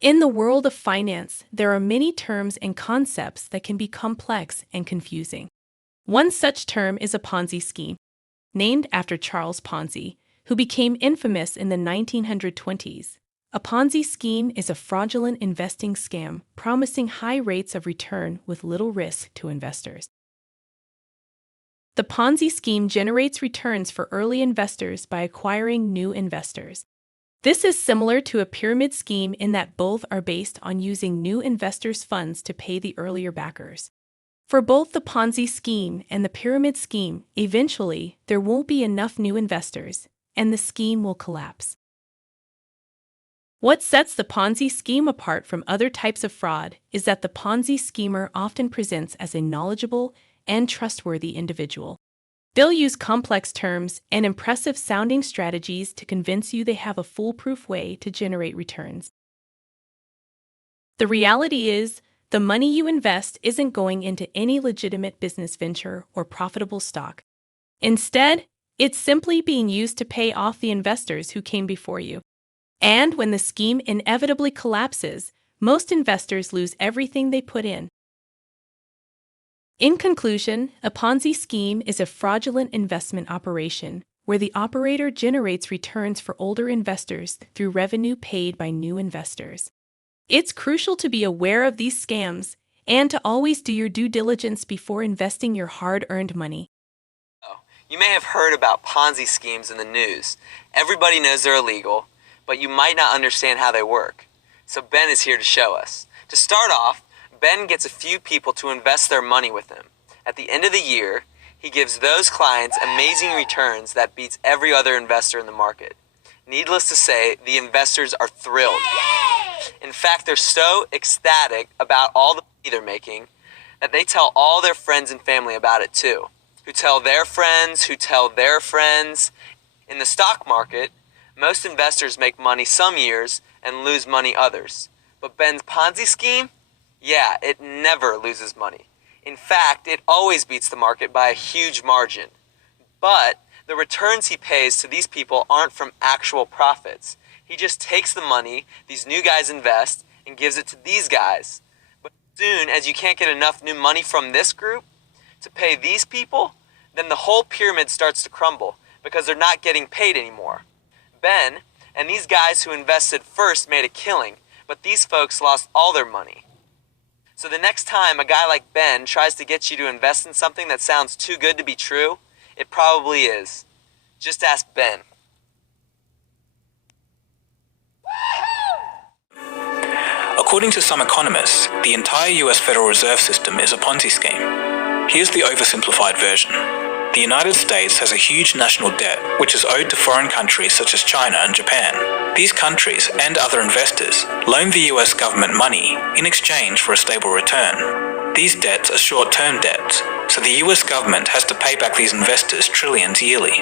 In the world of finance, there are many terms and concepts that can be complex and confusing. One such term is a Ponzi scheme, named after Charles Ponzi, who became infamous in the 1920s. A Ponzi scheme is a fraudulent investing scam promising high rates of return with little risk to investors. The Ponzi scheme generates returns for early investors by acquiring new investors. This is similar to a pyramid scheme in that both are based on using new investors' funds to pay the earlier backers. For both the Ponzi scheme and the pyramid scheme, eventually there won't be enough new investors, and the scheme will collapse. What sets the Ponzi scheme apart from other types of fraud is that the Ponzi schemer often presents as a knowledgeable and trustworthy individual. They'll use complex terms and impressive-sounding strategies to convince you they have a foolproof way to generate returns. The reality is, the money you invest isn't going into any legitimate business venture or profitable stock. Instead, it's simply being used to pay off the investors who came before you. And when the scheme inevitably collapses, most investors lose everything they put in. In conclusion, a Ponzi scheme is a fraudulent investment operation where the operator generates returns for older investors through revenue paid by new investors. It's crucial to be aware of these scams and to always do your due diligence before investing your hard-earned money. You may have heard about Ponzi schemes in the news. Everybody knows they're illegal, but you might not understand how they work. So Ben is here to show us. To start off, Ben gets a few people to invest their money with him. At the end of the year, he gives those clients amazing returns that beats every other investor in the market. Needless to say, the investors are thrilled. In fact, they're so ecstatic about all the money they're making that they tell all their friends and family about it too, who tell their friends, who tell their friends. In the stock market, most investors make money some years and lose money others. But Ben's Ponzi scheme? Yeah, it never loses money. In fact, it always beats the market by a huge margin. But the returns he pays to these people aren't from actual profits. He just takes the money these new guys invest and gives it to these guys. But as soon as you can't get enough new money from this group to pay these people, then the whole pyramid starts to crumble because they're not getting paid anymore. Ben and these guys who invested first made a killing, but these folks lost all their money. So the next time a guy like Ben tries to get you to invest in something that sounds too good to be true, it probably is. Just ask Ben. According to some economists, the entire US Federal Reserve System is a Ponzi scheme. Here's the oversimplified version. The United States has a huge national debt which is owed to foreign countries such as China and Japan. These countries and other investors loan the US government money in exchange for a stable return. These debts are short-term debts, so the US government has to pay back these investors trillions yearly.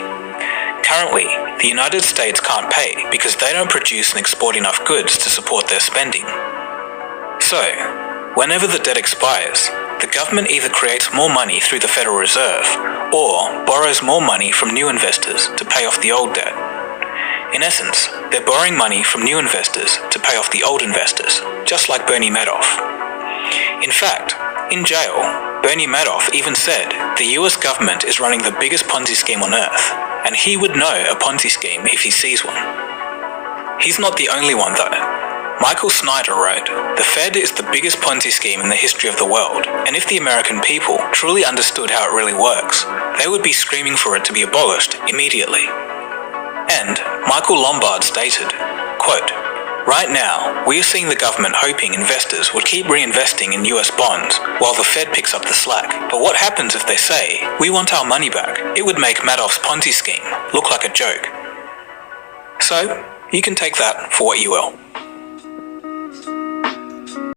Currently, the United States can't pay because they don't produce and export enough goods to support their spending. So, whenever the debt expires, the government either creates more money through the Federal Reserve or borrows more money from new investors to pay off the old debt. In essence, they're borrowing money from new investors to pay off the old investors, just like Bernie Madoff. In fact, in jail, Bernie Madoff even said the US government is running the biggest Ponzi scheme on earth, and he would know a Ponzi scheme if he sees one. He's not the only one though. Michael Snyder wrote, "The Fed is the biggest Ponzi scheme in the history of the world, and if the American people truly understood how it really works, they would be screaming for it to be abolished immediately." And Michael Lombard stated, quote, "Right now, we are seeing the government hoping investors would keep reinvesting in US bonds while the Fed picks up the slack. But what happens if they say, we want our money back? It would make Madoff's Ponzi scheme look like a joke." So, you can take that for what you will.